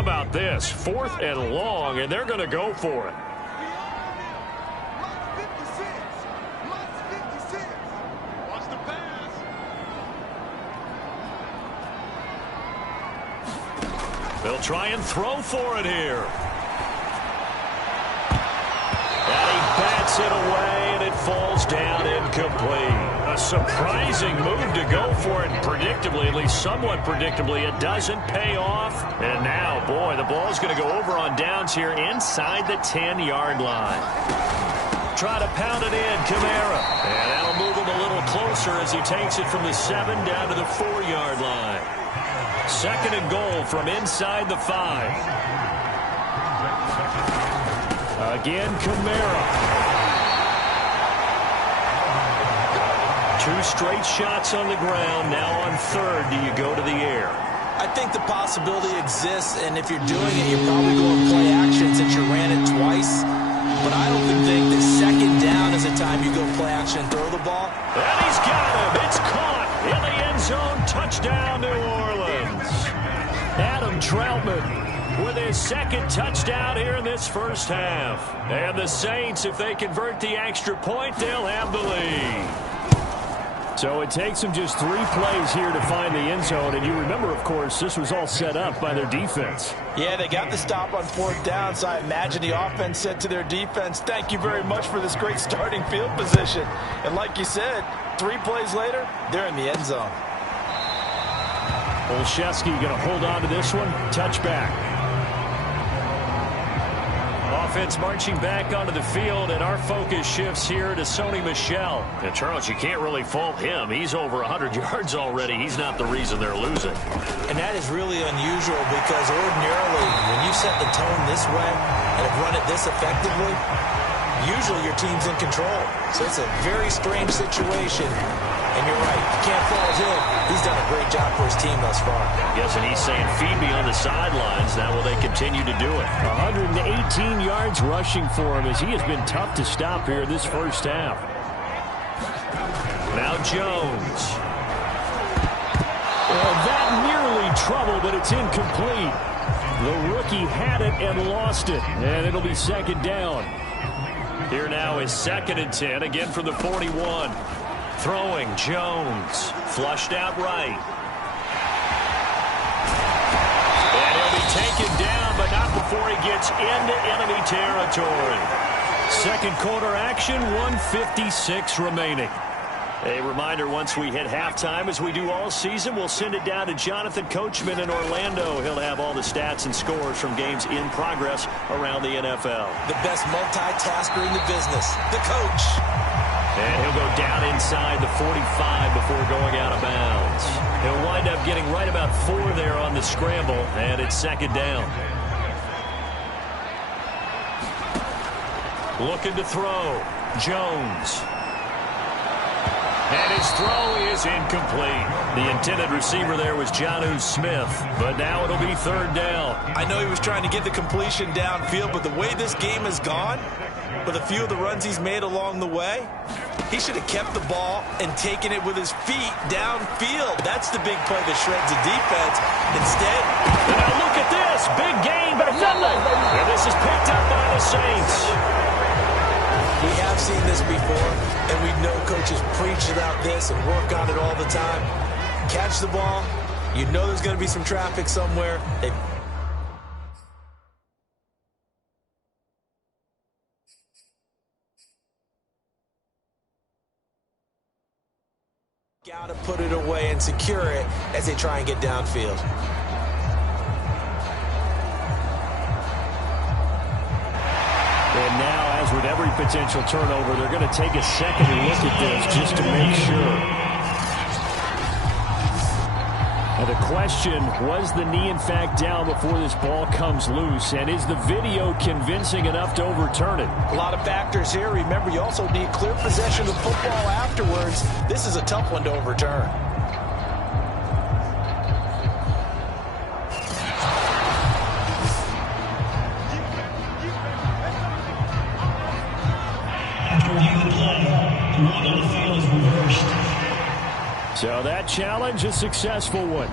How about this? 4th and long, and they're going to go for it. They'll try and throw for it here. And he bats it away, and it falls down incomplete. A surprising move to go for it, and predictably, at least somewhat predictably, it doesn't pay off. And now, boy, the ball's going to go over on downs here inside the 10-yard line. Try to pound it in, Kamara. And that'll move him a little closer as he takes it from the 7 down to the 4-yard line. 2nd and goal from inside the 5. Again, Kamara. 2 straight shots on the ground. Now on 3rd, do you go to the air? I think the possibility exists, and if you're doing it, you're probably going to play action since you ran it twice. But I don't think that 2nd down is the time you go play action and throw the ball. And he's got him. It's caught in the end zone. Touchdown, New Orleans. Adam Troutman with his 2nd touchdown here in this first half. And the Saints, if they convert the extra point, they'll have the lead. So it takes them just 3 plays here to find the end zone. And you remember, of course, this was all set up by their defense. Yeah, they got the stop on 4th down, so I imagine the offense said to their defense, thank you very much for this great starting field position. And like you said, 3 plays later, they're in the end zone. Olszewski going to hold on to this one. Touchback. Offense marching back onto the field, and our focus shifts here to Sony Michel. And, Charles, you can't really fault him. He's over 100 yards already. He's not the reason they're losing. And that is really unusual because ordinarily when you set the tone this way and have run it this effectively, usually your team's in control. So it's a very strange situation. And you're right, you can't fault him. He's done a great job for his team thus far. Yes, and he's saying, feed me on the sidelines. Now will they continue to do it? 118 yards rushing for him as he has been tough to stop here this first half. Now Jones. Well, that nearly trouble, but it's incomplete. The rookie had it and lost it, and it'll be 2nd down. Here now is 2nd and 10, again from the 41. Throwing, Jones, flushed out right. And he'll be taken down, but not before he gets into enemy territory. 2nd quarter action, 1:56 remaining. A reminder, once we hit halftime, as we do all season, we'll send it down to Jonathan Coachman in Orlando. He'll have all the stats and scores from games in progress around the NFL. The best multitasker in the business, the coach. And he'll go down inside the 45 before going out of bounds. He'll wind up getting right about 4 there on the scramble, and it's 2nd down. Looking to throw. Jones. And his throw is incomplete. The intended receiver there was Jonnu Smith, but now it'll be 3rd down. I know he was trying to get the completion downfield, but the way this game has gone, with a few of the runs he's made along the way, he should have kept the ball and taken it with his feet downfield. That's the big play that shreds the defense. Instead, now look at this. Big gain, but nothing. And this is picked up by the Saints. We have seen this before, and we know coaches preach about this and work on it all the time. Catch the ball. You know there's going to be some traffic somewhere. Got to put it away and secure it as they try and get downfield. And now, as with every potential turnover, they're going to take a second and look at this just to make sure. Now the question, was the knee in fact down before this ball comes loose? And is the video convincing enough to overturn it? A lot of factors here. Remember, you also need clear possession of football afterwards. This is a tough one to overturn. So that challenge, a successful one.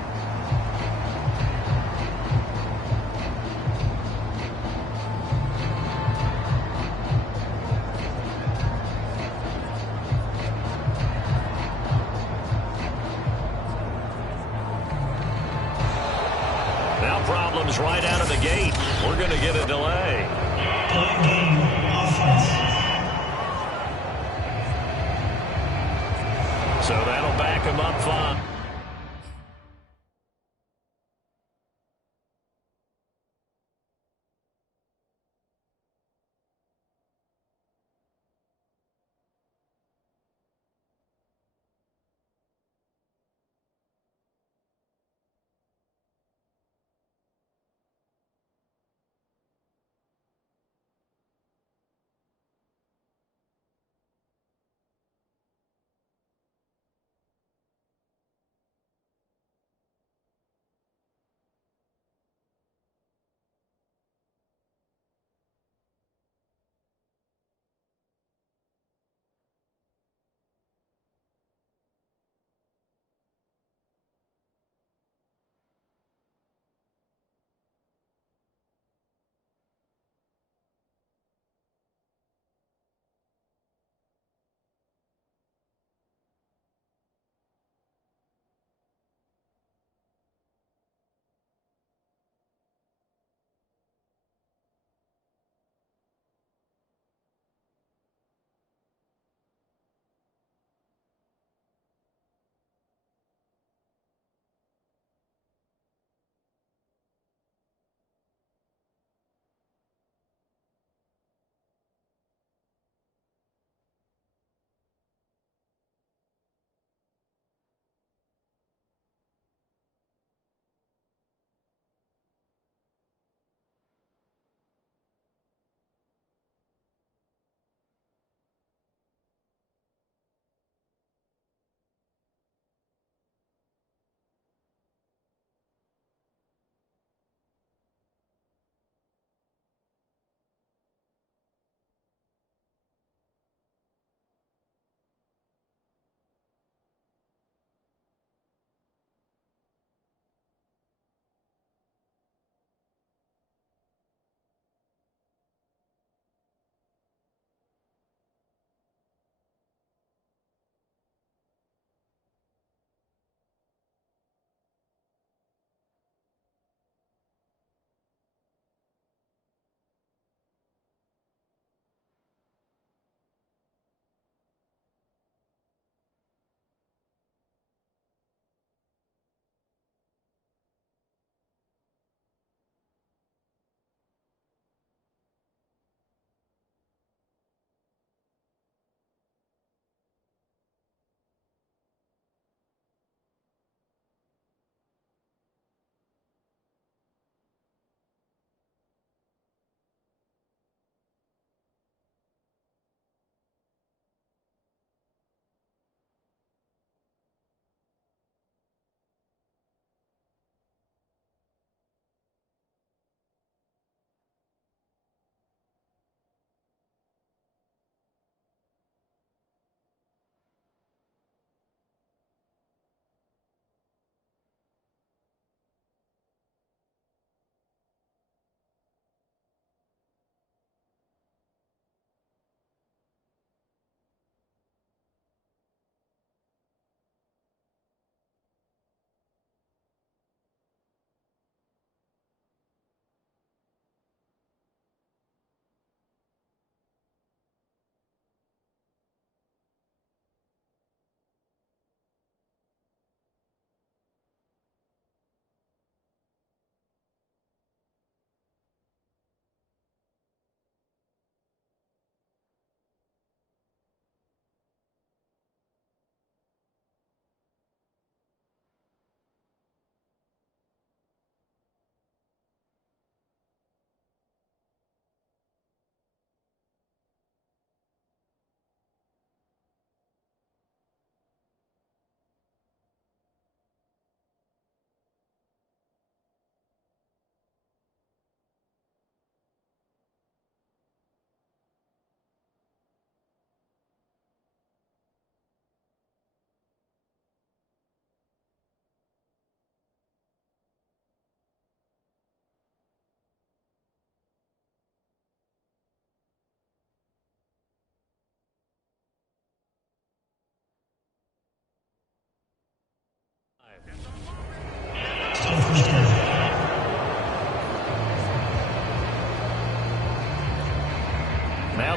out of the gate. We're going to get a delay. Game offense. So that'll back him up 5.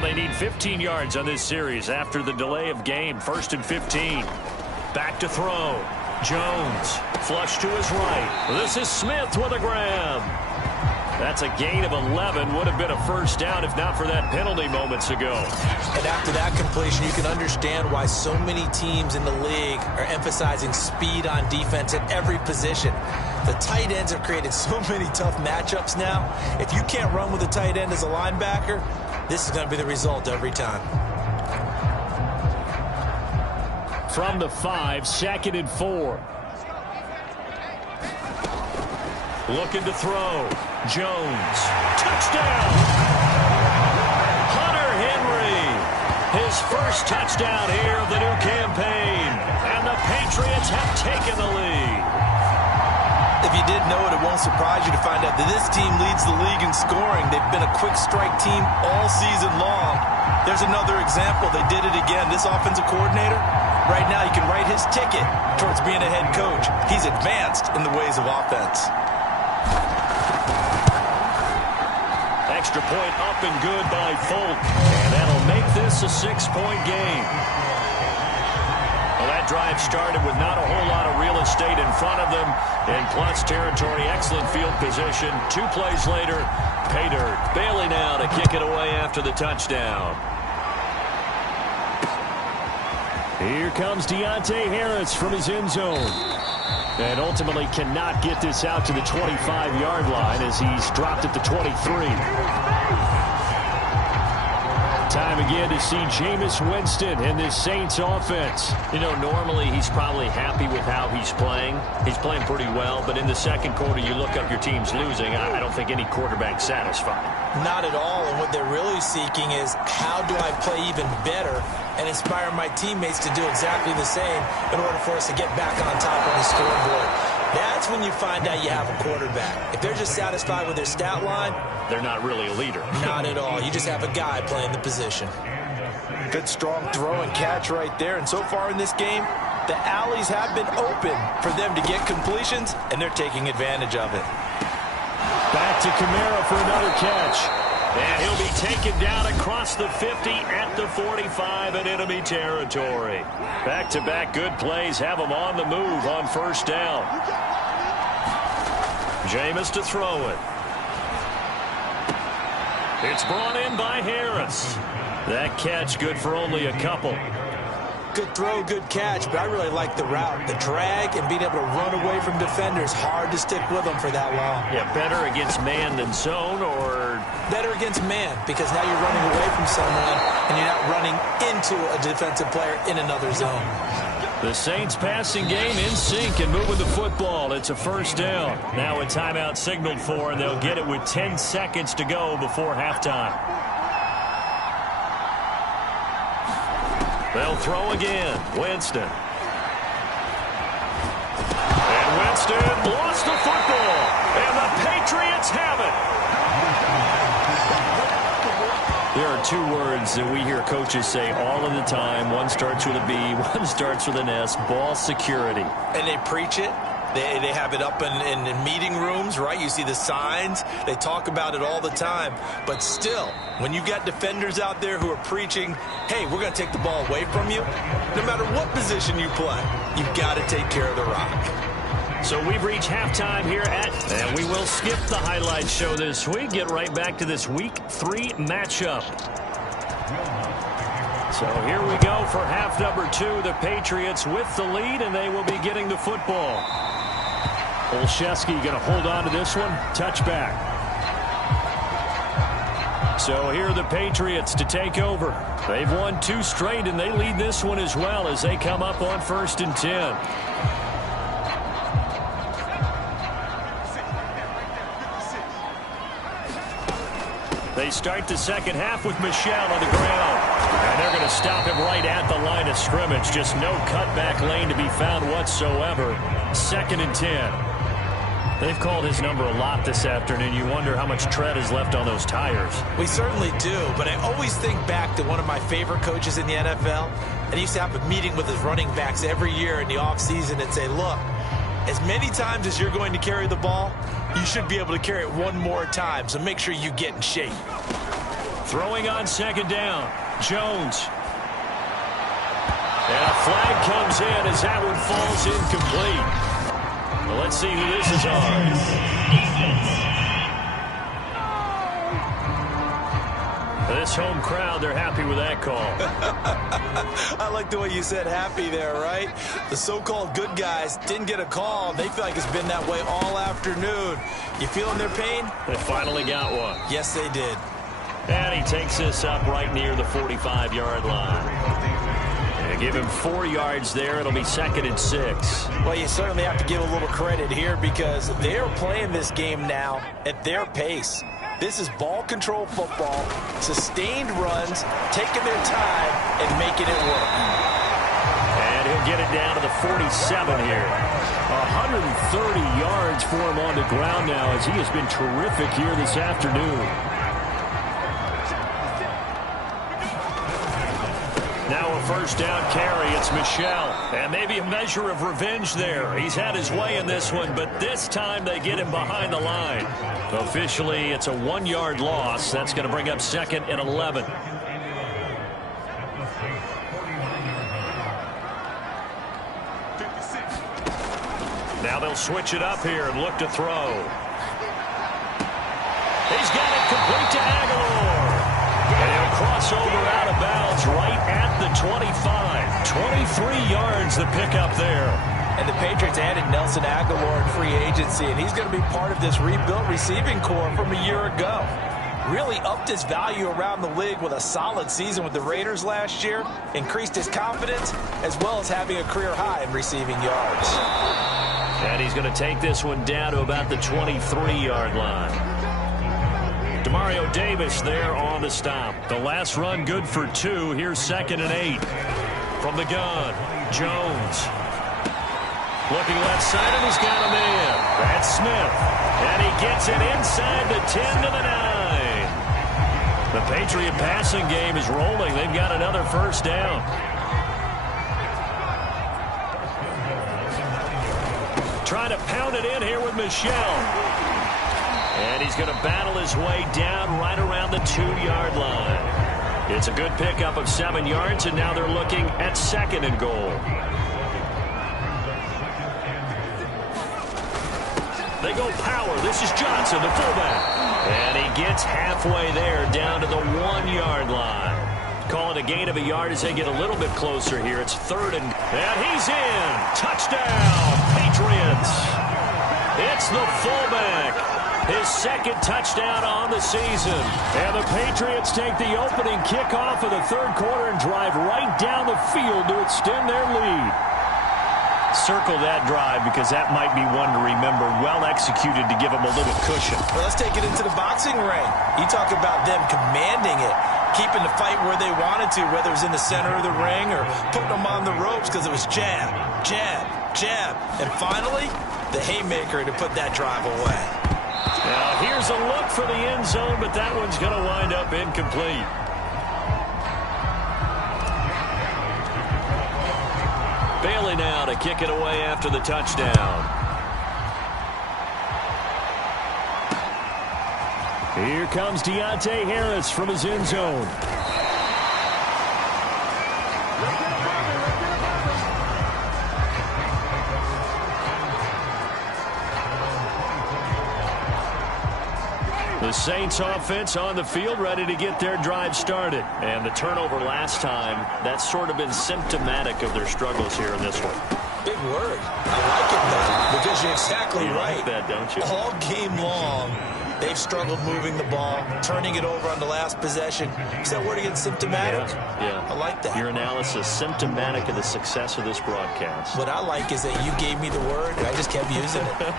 Well, they need 15 yards on this series after the delay of game. 1st and 15. Back to throw. Jones, flush to his right. This is Smith with a grab. That's a gain of 11. Would have been a first down if not for that penalty moments ago. And after that completion, you can understand why so many teams in the league are emphasizing speed on defense at every position. The tight ends have created so many tough matchups now. If you can't run with a tight end as a linebacker, this is going to be the result every time. From the 5, 2nd and 4. Looking to throw. Jones. Touchdown! Hunter Henry. His first touchdown here of the new campaign. And the Patriots have taken the lead. If you didn't know it, it won't surprise you to find out that this team leads the league in scoring. They've been a quick strike team all season long. There's another example. They did it again. This offensive coordinator, right now he can write his ticket towards being a head coach. He's advanced in the ways of offense. Extra point up and good by Folk. And that'll make this a 6-point game. Well, that drive started with not a whole lot of real estate in front of them. In plus territory, excellent field position. 2 plays later, pay dirt. Bailey now to kick it away after the touchdown. Here comes Deontay Harris from his end zone. And ultimately cannot get this out to the 25-yard line as he's dropped at the 23. Time again to see Jameis Winston in this Saints offense. You know, normally he's probably happy with how he's playing. He's playing pretty well, but in the second quarter you look up your team's losing. I don't think any quarterback's satisfied. Not at all, and what they're really seeking is how do I play even better and inspire my teammates to do exactly the same in order for us to get back on top of the scoreboard. That's when you find out you have a quarterback. If they're just satisfied with their stat line, they're not really a leader. Not at all. You just have a guy playing the position. Good strong throw and catch right there. And so far in this game, the alleys have been open for them to get completions, and they're taking advantage of it. Back to Kamara for another catch. And he'll be taken down across the 50 at the 45 in enemy territory. Back-to-back good plays have him on the move on first down. Jameis to throw it. It's brought in by Harris. That catch good for only a couple. Good throw, good catch, but I really like the route. The drag and being able to run away from defenders. Hard to stick with them for that long. Yeah, better against man than zone, or? Better against man, because now you're running away from someone and you're not running into a defensive player in another zone. The Saints passing game in sync and moving the football. It's a first down. Now a timeout signaled for, and they'll get it with 10 seconds to go before halftime. They'll throw again. Winston. And Winston lost the football. And the Patriots have it. There are 2 words that we hear coaches say all of the time. One starts with a B, one starts with an S. Ball security. And they preach it. They have it up in meeting rooms, right? You see the signs. They talk about it all the time. But still, when you got defenders out there who are preaching, hey, we're going to take the ball away from you, no matter what position you play, you've got to take care of the rock. So we've reached halftime here and we will skip the highlight show this week. Get right back to this Week 3 matchup. So here we go for half number 2. The Patriots with the lead, and they will be getting the football. Olszewski going to hold on to this one. Touchback. So here are the Patriots to take over. They've won 2 straight, and they lead this one as well as they come up on 1st and 10. They start the second half with Michel on the ground. And they're going to stop him right at the line of scrimmage. Just no cutback lane to be found whatsoever. 2nd and 10. They've called his number a lot this afternoon. You wonder how much tread is left on those tires. We certainly do, but I always think back to one of my favorite coaches in the NFL. And he used to have a meeting with his running backs every year in the offseason and say, look, as many times as you're going to carry the ball, you should be able to carry it one more time, so make sure you get in shape. Throwing on second down. Jones. And a flag comes in as that one falls incomplete. Well, let's see who this is on. This home crowd, they're happy with that call. I like the way you said happy there, right? The so-called good guys didn't get a call. They feel like it's been that way all afternoon. You feeling their pain? They finally got one. Yes, they did. And he takes this up right near the 45-yard line. And give him 4 yards there. It'll be 2nd and 6. Well, you certainly have to give a little credit here because they're playing this game now at their pace. This is ball control football, sustained runs, taking their time and making it work. And he'll get it down to the 47 here. 130 yards for him on the ground now as he has been terrific here this afternoon. Now a first down carry. It's Michel. And maybe a measure of revenge there. He's had his way in this one, but this time they get him behind the line. Officially, it's a 1-yard loss. That's going to bring up 2nd and 11. Now they'll switch it up here and look to throw. He's got it complete to Aguilar. And he'll cross over out of bounds right at the 25. 23 yards the pickup there. And the Patriots added Nelson Aguilar in free agency, and he's going to be part of this rebuilt receiving corps from a year ago. Really upped his value around the league with a solid season with the Raiders last year, increased his confidence, as well as having a career high in receiving yards. And he's going to take this one down to about the 23-yard line. Demario Davis there on the stop. The last run good for 2. Here's 2nd and 8. From the gun, Jones. Looking left side, and he's got him in. That's Smith. And he gets it inside the 10 to the 9. The Patriot passing game is rolling. They've got another first down. Trying to pound it in here with Michel. And he's going to battle his way down right around the 2-yard line. It's a good pickup of 7 yards, and now they're looking at 2nd and goal. They go power. This is Johnson, the fullback. And he gets halfway there down to the 1-yard line. Call it a gain of a yard as they get a little bit closer here. It's 3rd and he's in. Touchdown, Patriots. It's the fullback. His 2nd touchdown on the season. And the Patriots take the opening kickoff of the 3rd quarter and drive right down the field to extend their lead. Circle that drive because that might be one to remember. Well executed to give them a little cushion. Well, let's take it into the boxing ring. You talk about them commanding it, keeping the fight where they wanted to, whether it was in the center of the ring or putting them on the ropes because it was jab, jab, jab. And finally, the haymaker to put that drive away. Now, here's a look for the end zone, but that one's going to wind up incomplete. Bailey now to kick it away after the touchdown. Here comes Deontay Harris from his end zone. The Saints offense on the field ready to get their drive started. And the turnover last time, that's sort of been symptomatic of their struggles here in this one. Big word. I like it, though, because you're exactly right. Like that, don't you? All game long, they've struggled moving the ball, turning it over on the last possession. Is that word again, symptomatic? Yeah. I like that. Your analysis, symptomatic of the success of this broadcast. What I like is that you gave me the word, and I just kept using it.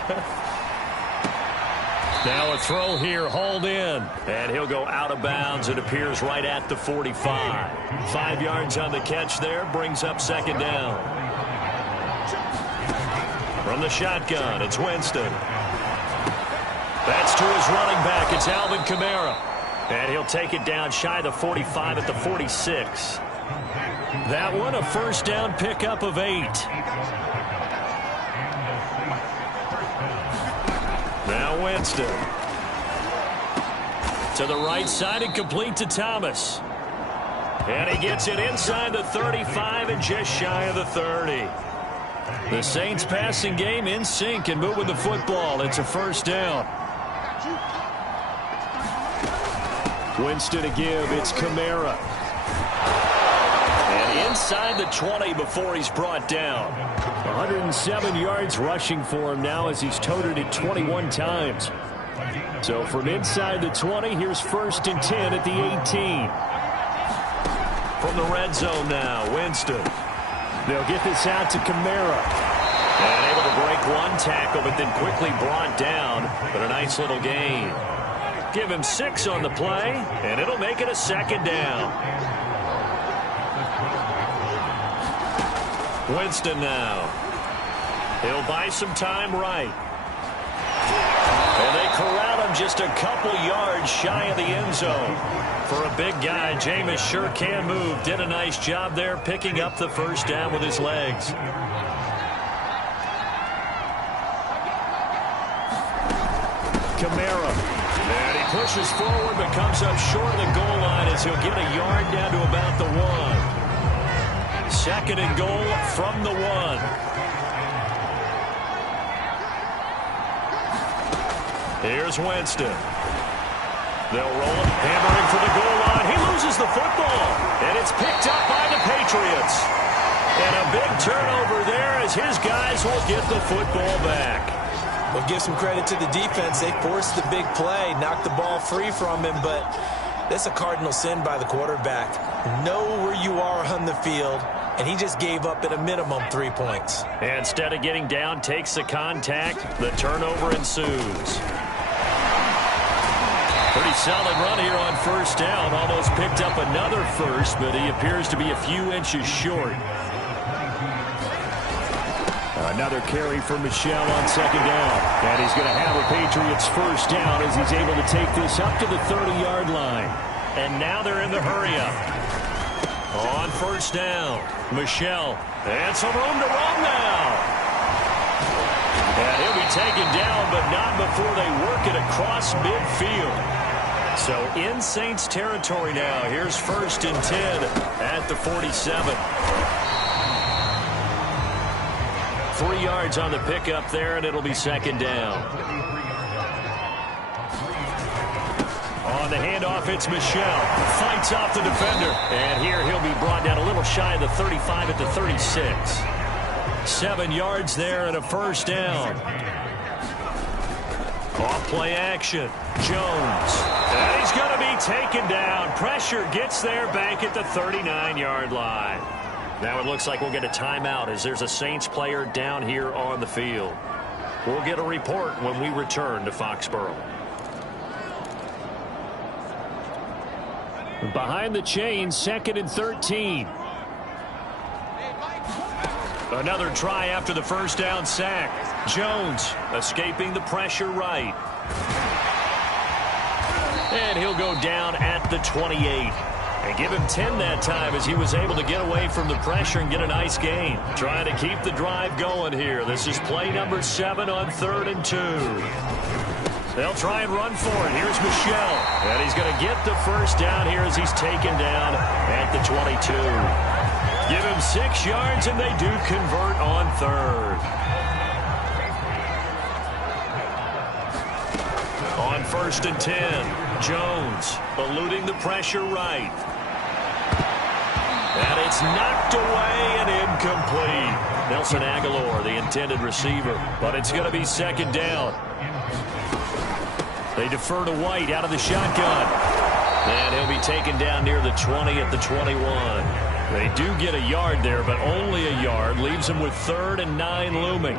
Now a throw here, hauled in. And he'll go out of bounds. It appears right at the 45. 5 yards on the catch there, brings up 2nd down. From the shotgun, it's Winston. That's to his running back. It's Alvin Kamara. And he'll take it down shy of the 45 at the 46. That one, a first down pickup of 8. Now Winston. To the right side and complete to Thomas. And he gets it inside the 35 and just shy of the 30. The Saints passing game in sync and moving the football. It's a first down. Winston to give. It's Kamara. And inside the 20 before he's brought down. 107 yards rushing for him now as he's toted it 21 times. So from inside the 20, here's 1st and 10 at the 18. From the red zone now, Winston. They'll get this out to Kamara. And able to break one tackle, but then quickly brought down. But a nice little gain. Give him 6 on the play, and it'll make it a second down. Winston now. He'll buy some time right. And they corral him just a couple yards shy of the end zone. For a big guy, Jameis sure can move. Did a nice job there picking up the first down with his legs. Kamara. And he pushes forward but comes up short of the goal line as he'll get a yard down to about the 1. 2nd and goal from the 1. Here's Winston. They'll roll him, hammering for the goal line. He loses the football, and it's picked up by the Patriots. And a big turnover there as his guys will get the football back. We'll give some credit to the defense. They forced the big play, knocked the ball free from him, but that's a cardinal sin by the quarterback. Know where you are on the field, and he just gave up at a minimum 3 points. And instead of getting down, takes the contact. The turnover ensues. Pretty solid run here on first down. Almost picked up another first, but he appears to be a few inches short. Another carry for Michel on 2nd down. And he's going to have a Patriots first down as he's able to take this up to the 30-yard line. And now they're in the hurry-up. On first down, Michel. And some room to run now. And he'll be taken down, but not before they work it across midfield. So in Saints territory now. Here's 1st and 10 at the 47. 3 yards on the pickup there, and it'll be 2nd down. On the handoff, it's Michel. Fights off the defender. And here he'll be brought down a little shy of the 35 at the 36. 7 yards there and a first down. Off play action. Jones. And he's going to be taken down. Pressure gets there back at the 39-yard line. Now it looks like we'll get a timeout as there's a Saints player down here on the field. We'll get a report when we return to Foxborough. Behind the chains, 2nd and 13. Another try after the first down sack. Jones escaping the pressure right. And he'll go down at the 28. And give him 10 that time as he was able to get away from the pressure and get a nice gain. Trying to keep the drive going here. This is play number 7 on 3rd and 2. They'll try and run for it. Here's Michel. And he's going to get the first down here as he's taken down at the 22. Give him 6 yards, and they do convert on 3rd. On 1st and 10, Jones eluding the pressure right. And it's knocked away and incomplete. Nelson Aguilar, the intended receiver. But it's going to be 2nd down. They defer to White out of the shotgun. And he'll be taken down near the 20 at the 21. They do get a yard there, but only a yard. Leaves them with 3rd and 9 looming.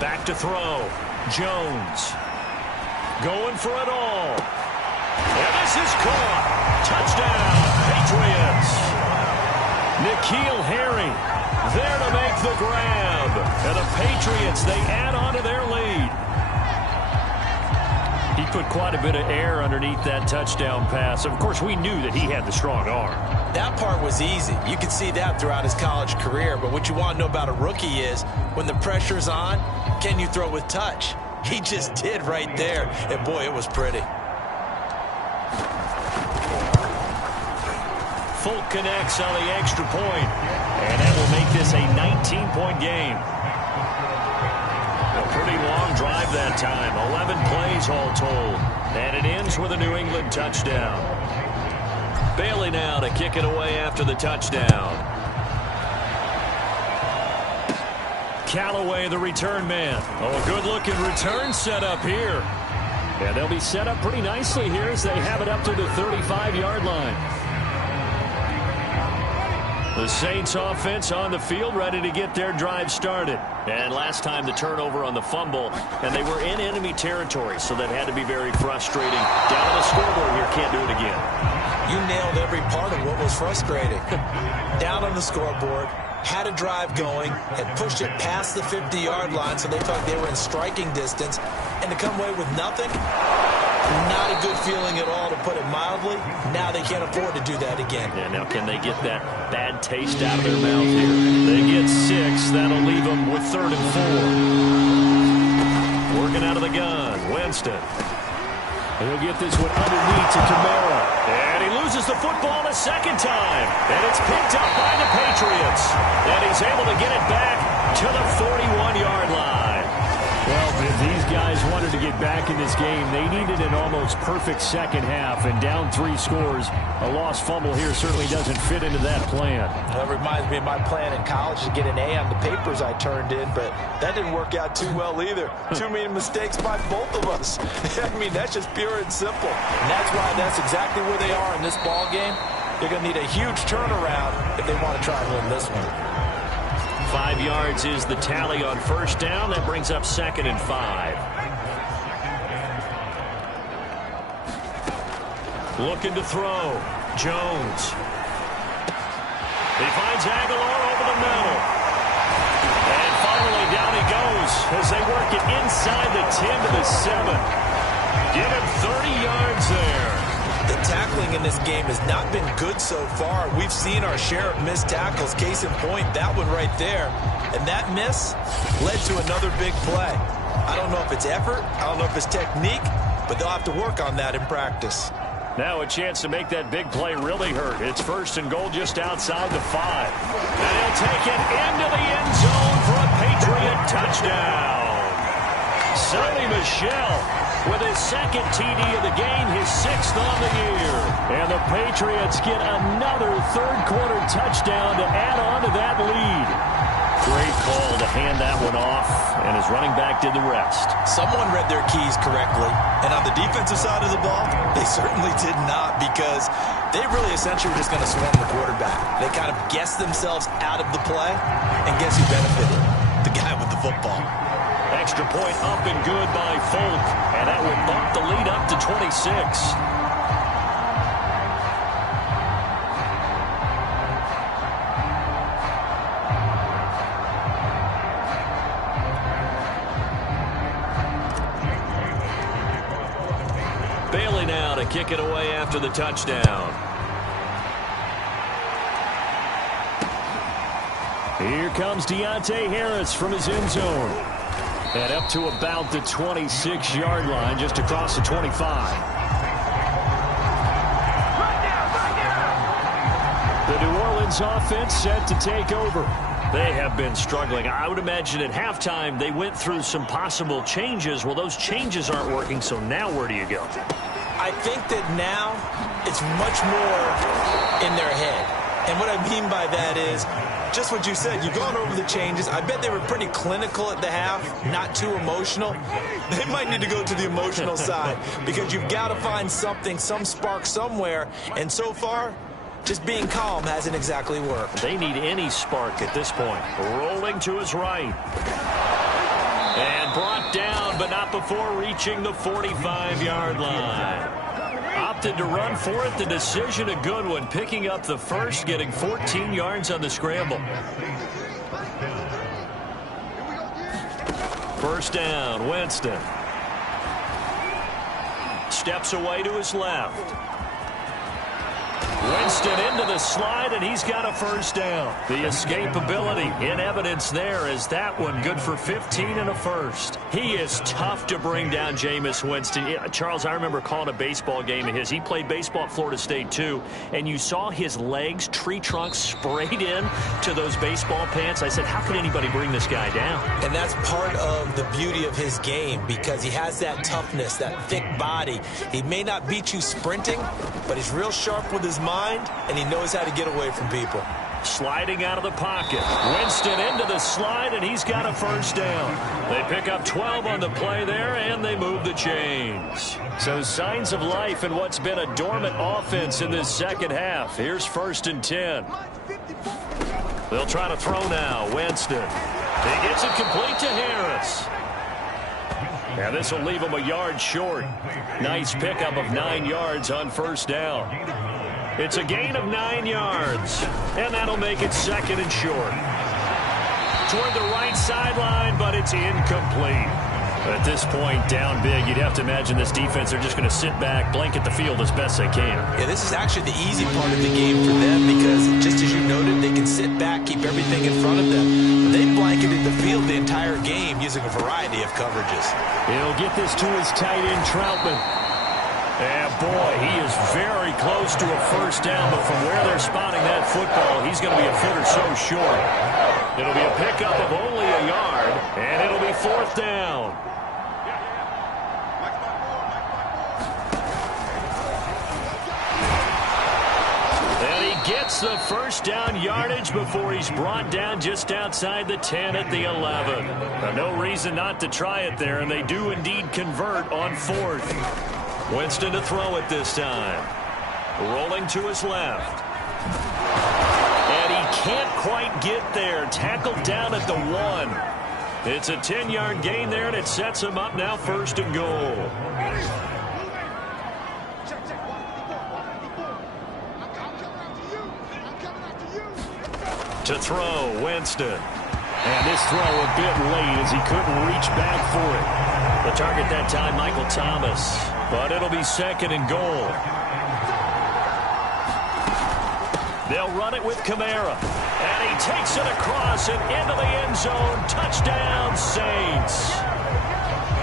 Back to throw. Jones. Going for it all. And this is caught. Touchdown, Patriots. N'Keal Harry there to make the grab. And the Patriots, they add on to their lead. He put quite a bit of air underneath that touchdown pass. Of course, we knew that he had the strong arm. That part was easy. You could see that throughout his college career. But what you want to know about a rookie is when the pressure's on, can you throw with touch? He just did right there. And, boy, it was pretty. Folk connects on the extra point. And that will make this a 19-point game. A pretty long drive that time. 11 plays all told. And it ends with a New England touchdown. Bailey now to kick it away after the touchdown. Callaway, the return man. Oh, good-looking return set up here. Yeah, they'll be set up pretty nicely here as they have it up to the 35-yard line. The Saints offense on the field, ready to get their drive started. And last time the turnover on the fumble, and they were in enemy territory, so that had to be very frustrating. Down on the scoreboard here, can't do it again. You nailed every part of what was frustrating. Down on the scoreboard, had a drive going, had pushed it past the 50-yard line, so they thought they were in striking distance, and to come away with nothing, not a good feeling at all, to put it mildly. Now they can't afford to do that again. Yeah, now can they get that bad taste out of their mouth here? They get 6. That'll leave them with 3rd and 4. Working out of the gun, Winston. He'll get this one underneath to Kamara. And he loses the football a second time. And it's picked up by the Patriots. And he's able to get it back to the 41-yard line. Well, if these guys wanted to get back in this game, they needed an almost perfect second half. And down 3 scores, a lost fumble here certainly doesn't fit into that plan. That reminds me of my plan in college to get an A on the papers I turned in, but that didn't work out too well either. Too many mistakes by both of us. I mean, that's just pure and simple. And that's why that's exactly where they are in this ball game. They're going to need a huge turnaround if they want to try and win this one. 5 yards is the tally on first down. That brings up 2nd and 5. Looking to throw. Jones. He finds Aguilar over the middle. And finally down he goes as they work it inside the 10 to the 7. Give him 30 yards there. The tackling in this game has not been good so far. We've seen our share of missed tackles. Case in point, that one right there. And that miss led to another big play. I don't know if it's effort, I don't know if it's technique, but they'll have to work on that in practice. Now a chance to make that big play really hurt. It's 1st and goal just outside the 5. And he'll take it into the end zone for a Patriot touchdown. Sonny Michel with his 2nd TD of the game, his 6th on the year. And the Patriots get another 3rd quarter touchdown to add on to that lead. Great call to hand that one off, and his running back did the rest. Someone read their keys correctly, and on the defensive side of the ball, they certainly did not, because they really essentially were just going to swarm the quarterback. They kind of guessed themselves out of the play, and guess who benefited? The guy with the football. Extra point up and good by Folk, and that will bump the lead up to 26. Bailey now to kick it away after the touchdown. Here comes Deontay Harris from his end zone. And up to about the 26-yard line, just across the 25. The New Orleans offense set to take over. They have been struggling. I would imagine at halftime they went through some possible changes. Well, those changes aren't working, so now where do you go? I think that now it's much more in their head. And what I mean by that is just what you said. You've gone over the changes. I bet they were pretty clinical at the half, not too emotional. They might need to go to the emotional side, because you've got to find something, some spark somewhere. And so far, just being calm hasn't exactly worked. They need any spark at this point. Rolling to his right. And brought down, but not before reaching the 45-yard line. Opted to run for it. The decision a good one. Picking up the first, getting 14 yards on the scramble. First down, Winston. steps away to his left. Winston into the slide, and he's got a first down. The escapability in evidence there as that one good for 15 and a first. He is tough to bring down, Jameis Winston. Yeah, Charles, I remember calling a baseball game of his. He played baseball at Florida State, too, and you saw his legs, tree trunks sprayed in to those baseball pants. I said, how can anybody bring this guy down? And that's part of the beauty of his game because he has that toughness, that thick body. He may not beat you sprinting, but he's real sharp with his mind, and he knows how to get away from people. Sliding out of the pocket. Winston into the slide, and he's got a first down. They pick up 12 on the play there, and they move the chains. So signs of life in what's been a dormant offense in this second half. Here's 1st and 10. They'll try to throw now. Winston. He gets it complete to Harris. And this will leave him a yard short. Nice pickup of 9 yards on first down. It's a gain of 9 yards. And that'll make it 2nd and short. Toward the right sideline, but it's incomplete. At this point, down big, you'd have to imagine this defense, they're just going to sit back, blanket the field as best they can. Yeah, this is actually the easy part of the game for them because, just as you noted, they can sit back, keep everything in front of them. They blanketed the field the entire game using a variety of coverages. He'll get this to his tight end, Troutman. And, boy, he is very close to a first down, but from where they're spotting that football, he's going to be a foot or so short. It'll be a pickup of only a yard, and it'll be 4th down. And he gets the first down yardage before he's brought down just outside the 10 at the 11. Now, no reason not to try it there, and they do indeed convert on 4th. Winston to throw it this time. Rolling to his left. And he can't quite get there. Tackled down at the 1. It's a 10-yard gain there, and it sets him up now 1st and goal. To throw, Winston. And this throw a bit late as he couldn't reach back for it. The target that time, Michael Thomas. But it'll be 2nd and goal. They'll run it with Kamara. And he takes it across and into the end zone. Touchdown, Saints.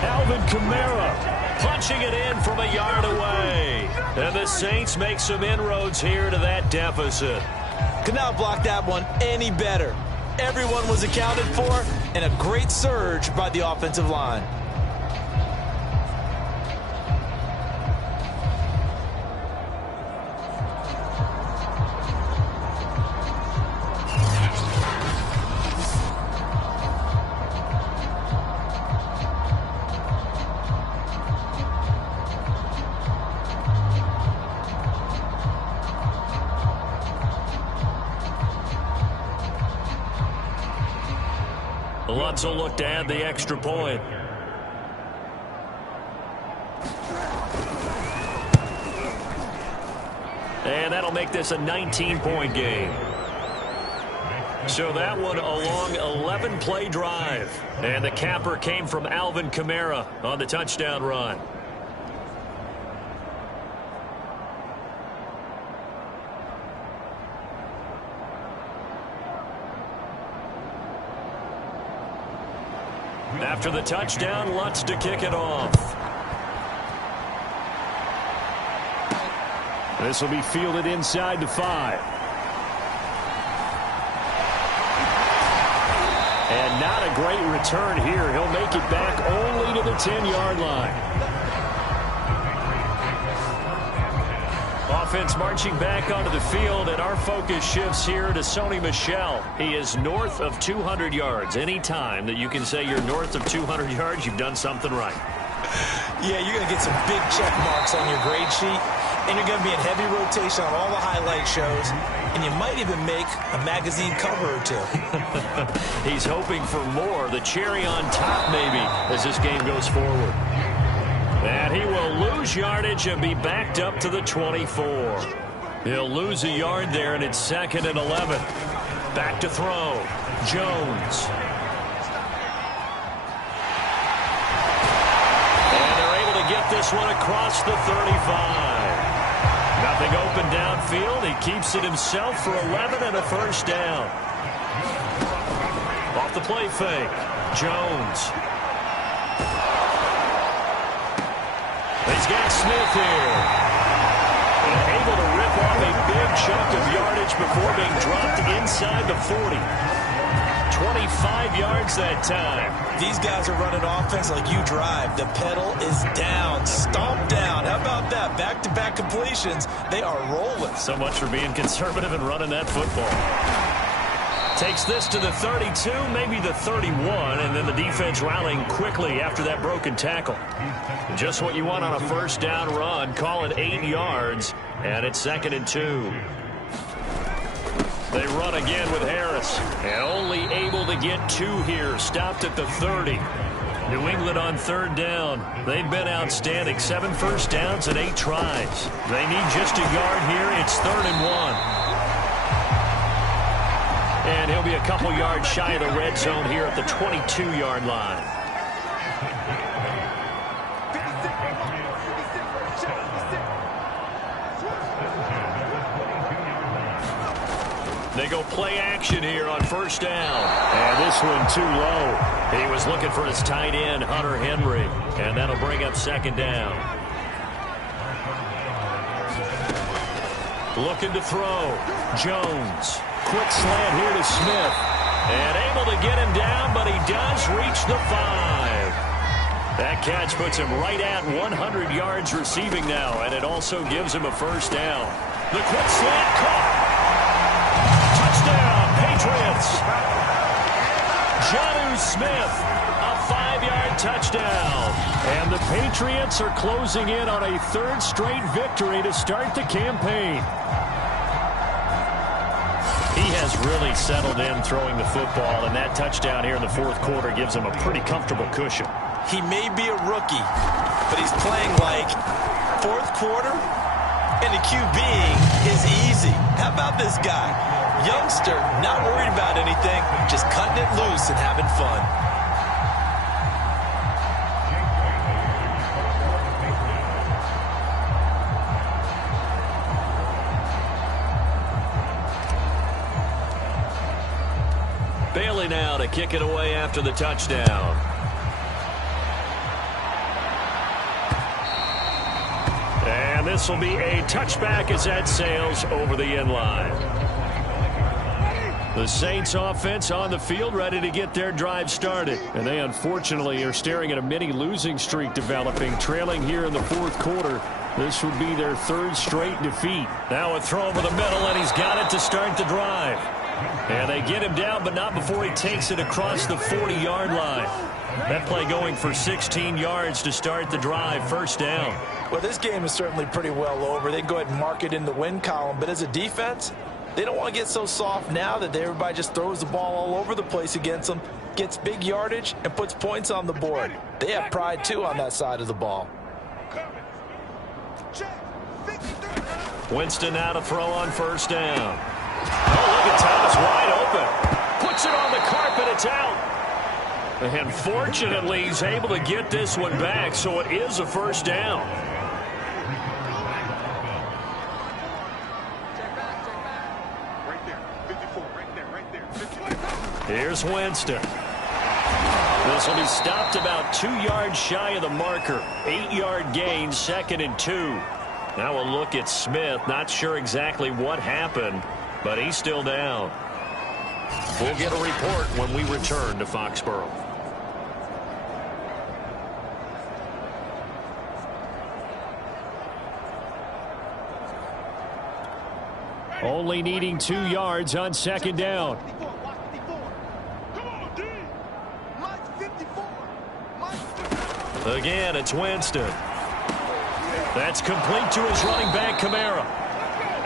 Alvin Kamara punching it in from a yard away. And the Saints make some inroads here to that deficit. Could not block that one any better. Everyone was accounted for, and a great surge by the offensive line. Lutz will look to add the extra point. And that'll make this a 19-point game. So that one a long 11-play drive. And the capper came from Alvin Kamara on the touchdown run. After the touchdown, Lutz to kick it off. This will be fielded inside the 5. And not a great return here. He'll make it back only to the 10-yard line. Offense marching back onto the field, and our focus shifts here to Sony Michel. He is north of 200 yards. Any time that you can say you're north of 200 yards, you've done something right. Yeah, you're going to get some big check marks on your grade sheet, and you're going to be in heavy rotation on all the highlight shows, and you might even make a magazine cover or two. He's hoping for more, the cherry on top maybe, as this game goes forward. And he will lose yardage and be backed up to the 24. He'll lose a yard there, and it's 2nd and 11. Back to throw. Jones. And they're able to get this this one across the 35. Nothing open downfield. He keeps it himself for 11 and a first down. Off the play fake, Jones. He's got Smith here. And able to rip off a big chunk of yardage before being dropped inside the 40. 25 yards that time. These guys are running offense like you drive. The pedal is down, stomped down. How about that? Back-to-back completions. They are rolling. So much for being conservative and running that football. Takes this to the 32, maybe the 31, and then the defense rallying quickly after that broken tackle. Just what you want on a first down run. Call it 8 yards, and it's 2nd and 2. They run again with Harris, and only able to get 2 here. Stopped at the 30. New England on 3rd down. They've been outstanding. 7 first downs and 8 tries. They need just a yard here. It's 3rd and 1. And he'll be a couple yards shy of the red zone here at the 22-yard line. They go play action here on first down. And this one too low. He was looking for his tight end, Hunter Henry. And that'll bring up 2nd down. Looking to throw. Jones. Quick slant here to Smith. And able to get him down, but he does reach the 5. That catch puts him right at 100 yards receiving now, and it also gives him a first down. The quick slant caught. Touchdown, Patriots. Jonnu Smith, a 5-yard touchdown. And the Patriots are closing in on a 3rd straight victory to start the campaign. He has really settled in throwing the football, and that touchdown here in the 4th quarter gives him a pretty comfortable cushion. He may be a rookie, but he's playing like 4th quarter, and the QBing is easy. How about this guy? Youngster, not worried about anything, just cutting it loose and having fun. Bailey now to kick it away after the touchdown. And this will be a touchback as that sails over the end line. The Saints offense on the field ready to get their drive started. And they unfortunately are staring at a mini losing streak developing, trailing here in the 4th quarter. This would be their 3rd straight defeat. Now a throw over the middle, and he's got it to start the drive. And they get him down, but not before he takes it across the 40-yard line. That play going for 16 yards to start the drive. First down. Well, this game is certainly pretty well over. They can go ahead and mark it in the win column. But as a defense, they don't want to get so soft now that everybody just throws the ball all over the place against them, gets big yardage, and puts points on the board. They have pride, too, on that side of the ball. Winston now to throw on first down. Oh, look at Thomas wide open. Puts it on the carpet. It's out. And fortunately, he's able to get this one back, so it is a first down. Here's Winston. This will be stopped about 2 yards shy of the marker. 8-yard gain, 2nd and 2. Now a look at Smith. Not sure exactly what happened, but he's still down. We'll get a report when we return to Foxborough. Only needing 2 yards on 2nd down. Again, it's Winston. That's complete to his running back, Kamara.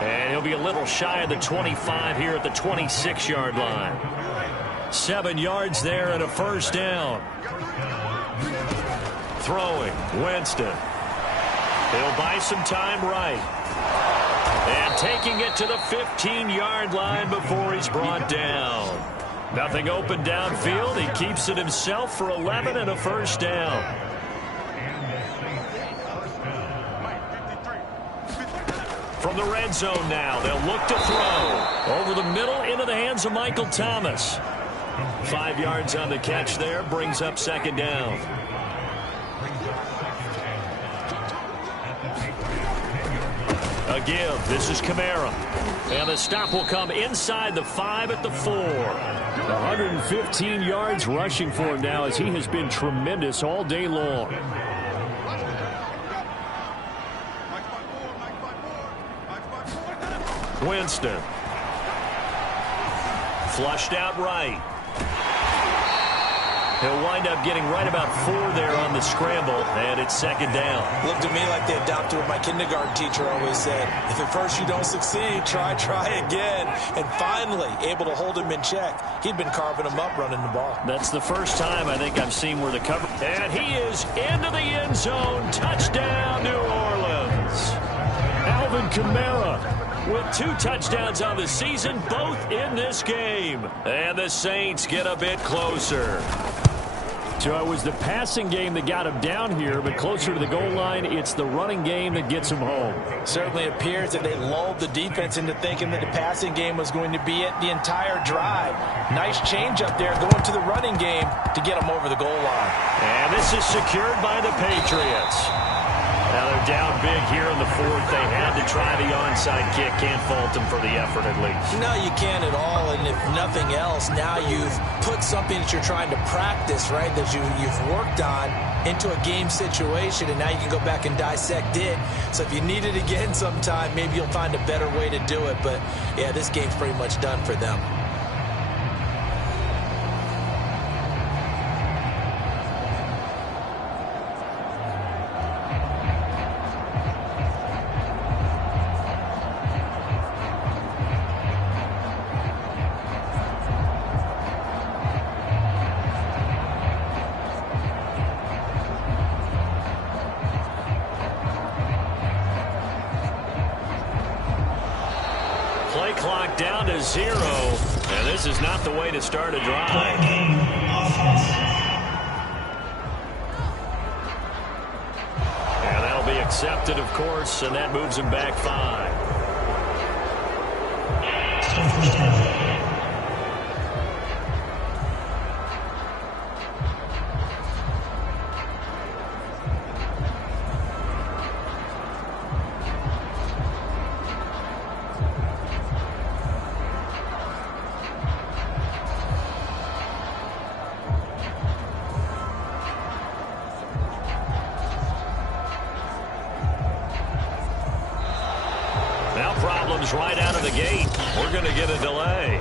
And he'll be a little shy of the 25 here at the 26-yard line. 7 yards there and a first down. Throwing, Winston. He'll buy some time right. And taking it to the 15-yard line before he's brought down. Nothing open downfield. He keeps it himself for 11 and a first down. From the red zone now, they'll look to throw. Over the middle, into the hands of Michael Thomas. 5 yards on the catch there, brings up second down. A give. This is Kamara. And the stop will come inside the 5 at the 4. 115 yards rushing for him now as he has been tremendous all day long. Winston. Flushed out right. He'll wind up getting right about 4 there on the scramble, and it's second down. Looked to me like they adopted what my kindergarten teacher always said. If at first you don't succeed, try again. And finally, able to hold him in check. He'd been carving him up running the ball. That's the first time I think I've seen where the cover... And he is into the end zone. Touchdown, New Orleans. Alvin Kamara with 2 touchdowns on the season, both in this game. And the Saints get a bit closer. So it was the passing game that got him down here, but closer to the goal line, it's the running game that gets him home. Certainly appears that they lulled the defense into thinking that the passing game was going to be it the entire drive. Nice change up there going to the running game to get them over the goal line. And this is secured by the Patriots. Now they're down big here in the 4th. They had to try the onside kick. Can't fault them for the effort at least. No, you can't at all. And if nothing else, now you've put something that you're trying to practice, right, that you've worked on into a game situation, and now you can go back and dissect it. So if you need it again sometime, maybe you'll find a better way to do it. But, yeah, this game's pretty much done for them. Play clock down to 0, and this is not the way to start a drive. And that'll be accepted, of course, and that moves him back 5. Now problems right out of the gate. We're going to get a delay.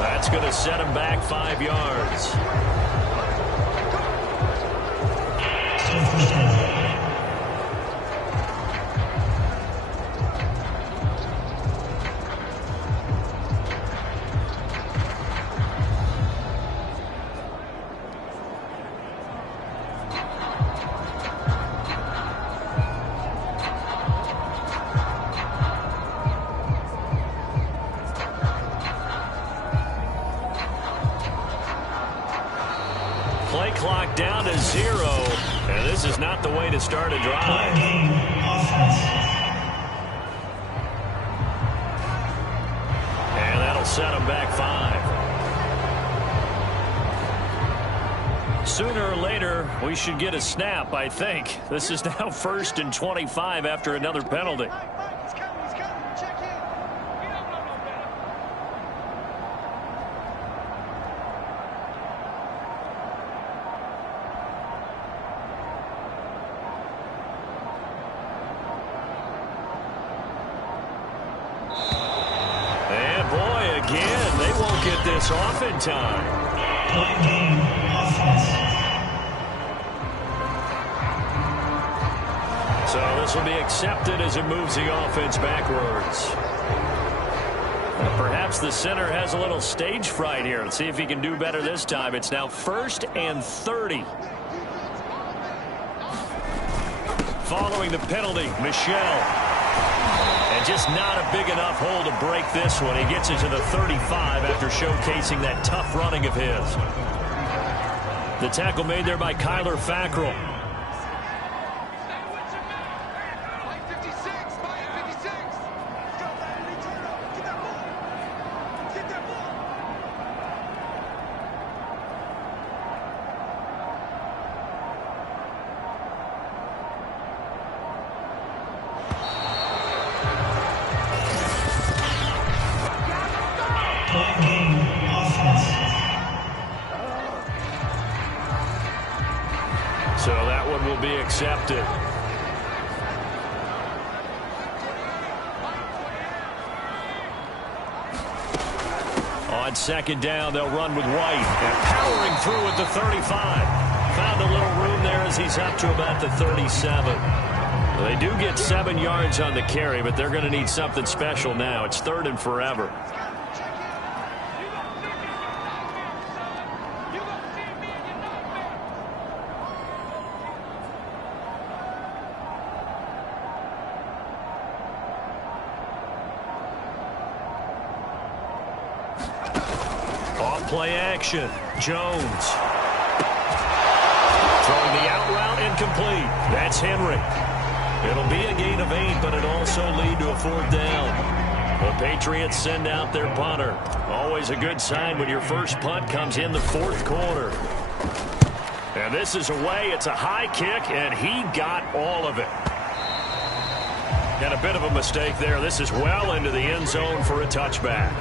That's going to set him back 5 yards. Play clock down to 0, and this is not the way to start a drive. And that'll set him back 5. Sooner or later, we should get a snap, I think. This is now 1st and 25 after another penalty. Again, they won't get this off in time. So this will be accepted as it moves the offense backwards. Perhaps the center has a little stage fright here. Let's see if he can do better this time. It's now 1st and 30. Following the penalty, Michel. And just not a big enough hole to break this one. He gets it to the 35 after showcasing that tough running of his. The tackle made there by Kyler Fackrell. Point game, offense. So that one will be accepted. On second down, they'll run with White. And powering through at the 35. Found a little room there as he's up to about the 37. They do get 7 yards on the carry, but they're going to need something special now. It's 3rd and forever. Play action. Jones. Throwing the out route incomplete. That's Henry. It'll be a gain of 8, but it'll also lead to a 4th down. The Patriots send out their punter. Always a good sign when your first punt comes in the 4th quarter. And this is away. It's a high kick, and he got all of it. And a bit of a mistake there. This is well into the end zone for a touchback.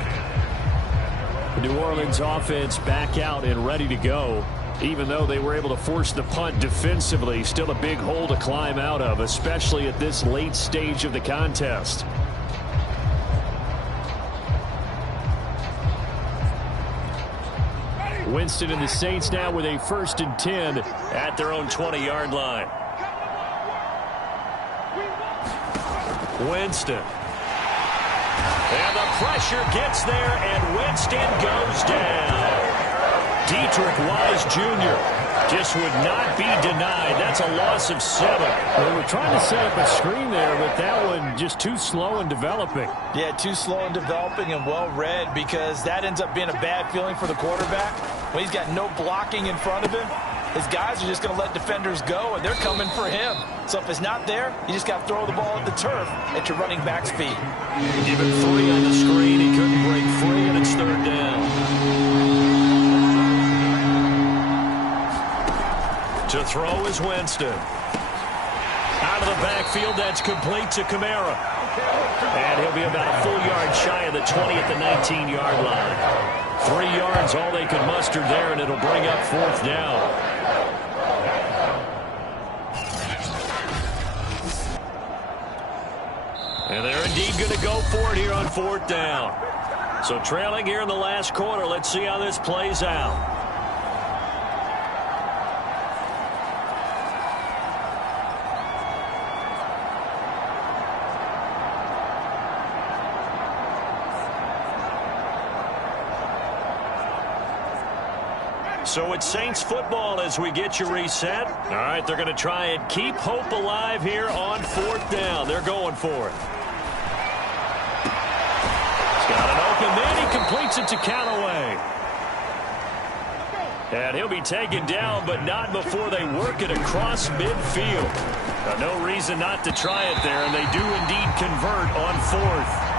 The New Orleans offense back out and ready to go. Even though they were able to force the punt defensively, still a big hole to climb out of, especially at this late stage of the contest. Winston and the Saints now with a 1st and 10 at their own 20-yard line. Winston. And the pressure gets there, and Winston goes down. Dietrich Wise Jr. just would not be denied. That's a loss of 7. They were trying to set up a screen there, but that one just too slow in developing. Yeah, too slow in developing and well read, because that ends up being a bad feeling for the quarterback. When he's got no blocking in front of him, his guys are just going to let defenders go, and they're coming for him. So if it's not there, you just got to throw the ball at the turf at your running back's feet. Even 3 on the screen. He couldn't break free, and it's 3rd down. To throw is Winston. Out of the backfield, that's complete to Kamara. And he'll be about a full yard shy of the 20 at the 19-yard line. 3 yards, all they could muster there, and it'll bring up 4th down. And they're indeed going to go for it here on 4th down. So trailing here in the last quarter, let's see how this plays out. So it's Saints football as we get you reset. All right, they're going to try and keep hope alive here on 4th down. They're going for it. He's got it open, then he completes it to Callaway. And he'll be taken down, but not before they work it across midfield. No reason not to try it there, and they do indeed convert on 4th.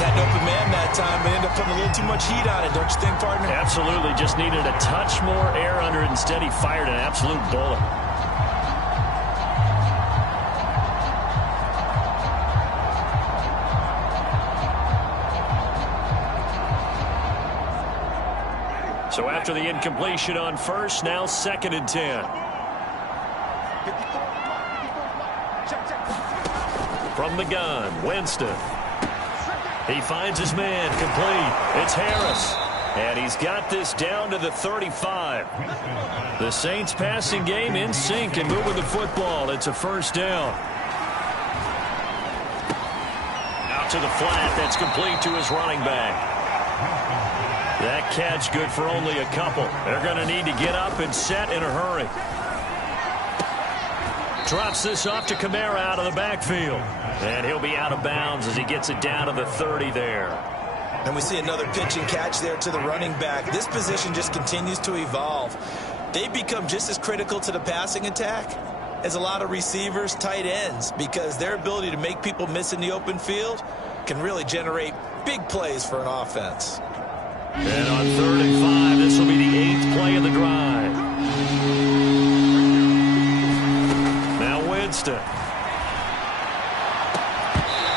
Got an open man that time, but ended up putting a little too much heat on it, don't you think, partner? Absolutely. Just needed a touch more air under it. Instead, he fired an absolute bullet. So after the incompletion on 1st, now 2nd and 10. From the gun, Winston. He finds his man, complete. It's Harris. And he's got this down to the 35. The Saints passing game in sync and moving the football. It's a 1st down. Out to the flat. That's complete to his running back. That catch good for only a couple. They're going to need to get up and set in a hurry. Drops this off to Kamara out of the backfield. And he'll be out of bounds as he gets it down to the 30 there. And we see another pitch and catch there to the running back. This position just continues to evolve. They become just as critical to the passing attack as a lot of receivers, tight ends, because their ability to make people miss in the open field can really generate big plays for an offense. And on 3rd and 5, this will be the 8th play of the drive. Now Winston.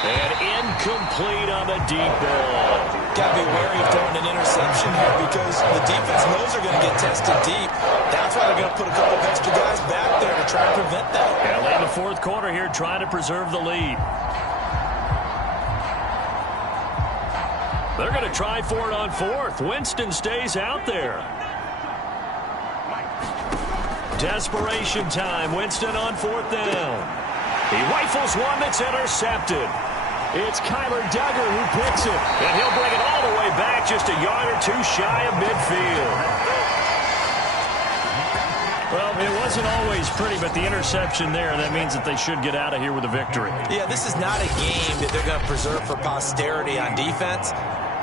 And incomplete on the deep ball. Got to be wary of throwing an interception here because the defense knows they're going to get tested deep. That's why they're going to put a couple of extra guys back there to try and prevent that. And late in the 4th quarter here, trying to preserve the lead. They're going to try for it on 4th. Winston stays out there. Desperation time. Winston on 4th down. He rifles one that's intercepted. It's Kyler Duggar who picks it. And he'll bring it all the way back just a yard or 2 shy of midfield. Well, it wasn't always pretty, but the interception there, that means that they should get out of here with a victory. Yeah, this is not a game that they're going to preserve for posterity on defense,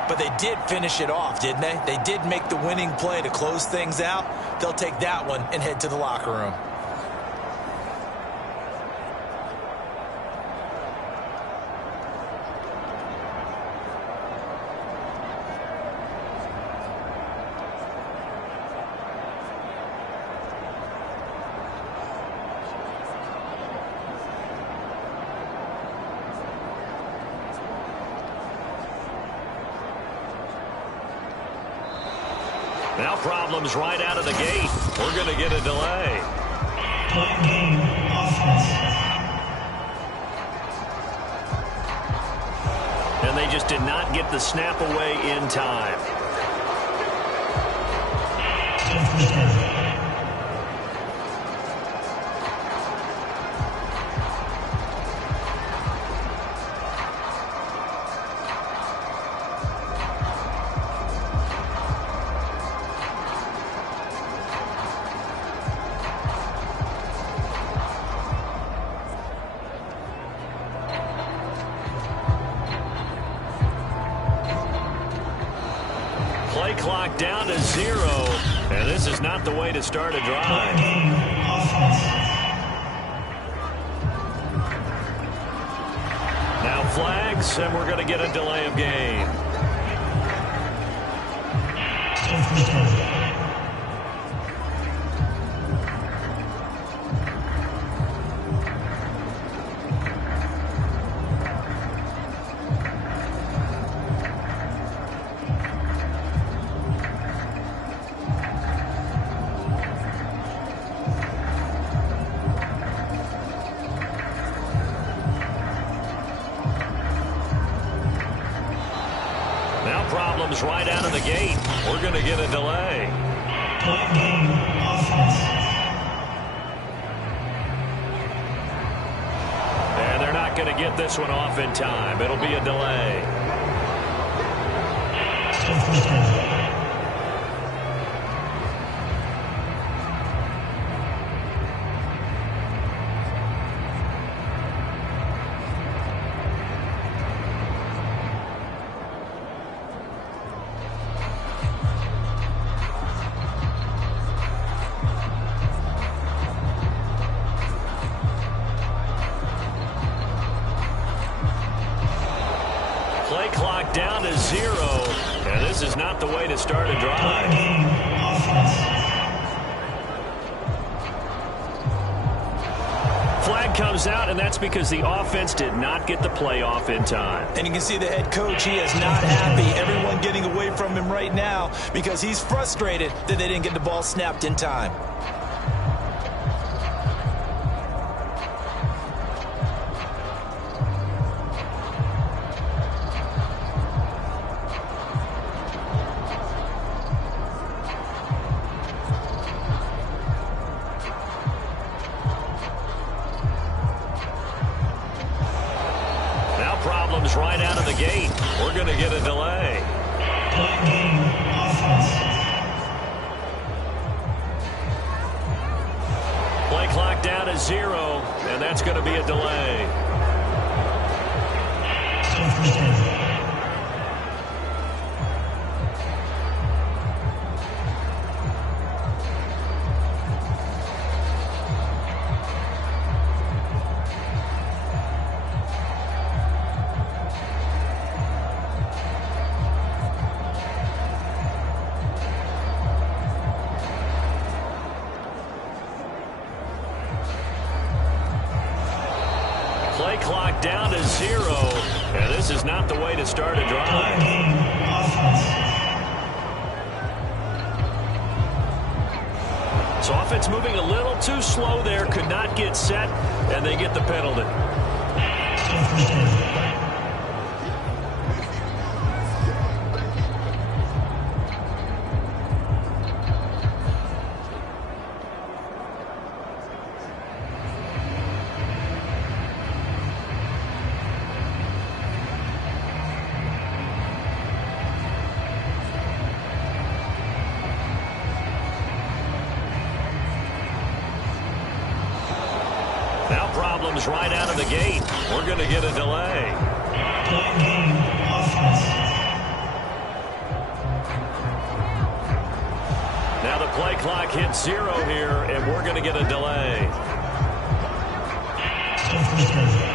but they did finish it off, didn't they? They did make the winning play to close things out. They'll take that one and head to the locker room. Now problems right out of the gate. We're going to get a delay. Point game, offense. And they just did not get the snap away in time. First down. Play clock down to 0. And this is not the way to start a drive. Game, offense. Now flags, and we're going to get a delay of game. Still first down. Now problems right out of the gate. We're going to get a delay. Point game, offense. And they're not going to get this one off in time. It'll be a delay. Still first down. Play clock down to 0. And this is not the way to start a drive. Game, offense. Flag comes out, and that's because the offense did not get the play off in time. And you can see the head coach, he is not happy. Everyone getting away from him right now because he's frustrated that they didn't get the ball snapped in time. Problems right out of the gate. We're going to get a delay. Point game, offense. Play clock down to 0, and that's going to be a delay. Still first down. is not the way to start a drive. Game offense. So offense moving a little too slow there, could not get set, and they get the penalty. Still first down. Now problems right out of the gate. We're going to get a delay. Play game offense. Now the play clock hits 0 here, and we're going to get a delay. Still first down.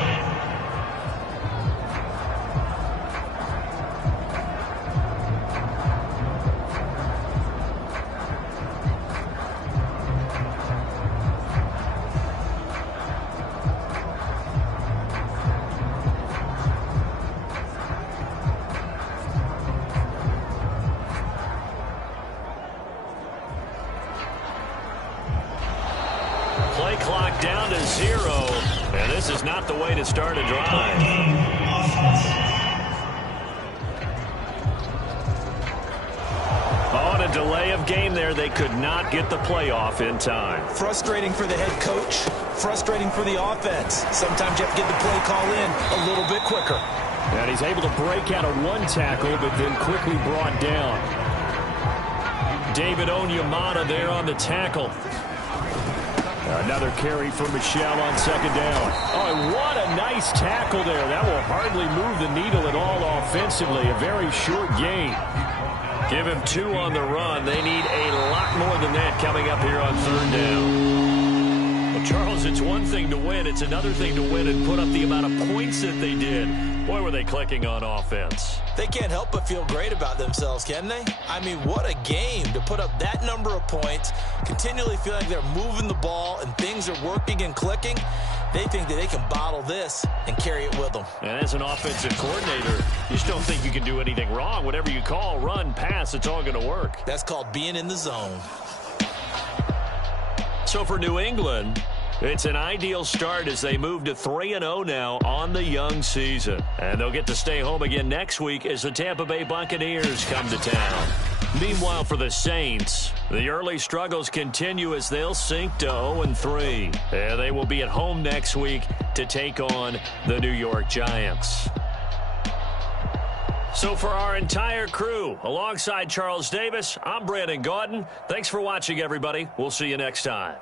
Play clock down to 0, and this is not the way to start a drive. Game offense. On a delay of game there, they could not get the playoff in time. Frustrating for the head coach, frustrating for the offense. Sometimes you have to get the play call in a little bit quicker. And he's able to break out of one tackle, but then quickly brought down. David Onyemata there on the tackle. Another carry for Michelle on second down. Oh, and what a nice tackle there. That will hardly move the needle at all offensively. A very short gain. Give him 2 on the run. They need a lot more than that coming up here on third down. Well, Charles, it's one thing to win. It's another thing to win and put up the amount of points that they did. Boy, were they clicking on offense. They can't help but feel great about themselves, can they? I mean, what a game to put up that number of points, continually feel like they're moving the ball and things are working and clicking. They think that they can bottle this and carry it with them. And as an offensive coordinator, you just don't think you can do anything wrong. Whatever you call, run, pass, it's all going to work. That's called being in the zone. So for New England, it's an ideal start as they move to 3-0 now on the young season. And they'll get to stay home again next week as the Tampa Bay Buccaneers come to town. Meanwhile, for the Saints, the early struggles continue as they'll sink to 0-3. They will be at home next week to take on the New York Giants. So for our entire crew, alongside Charles Davis, I'm Brandon Gaudin. Thanks for watching, everybody. We'll see you next time.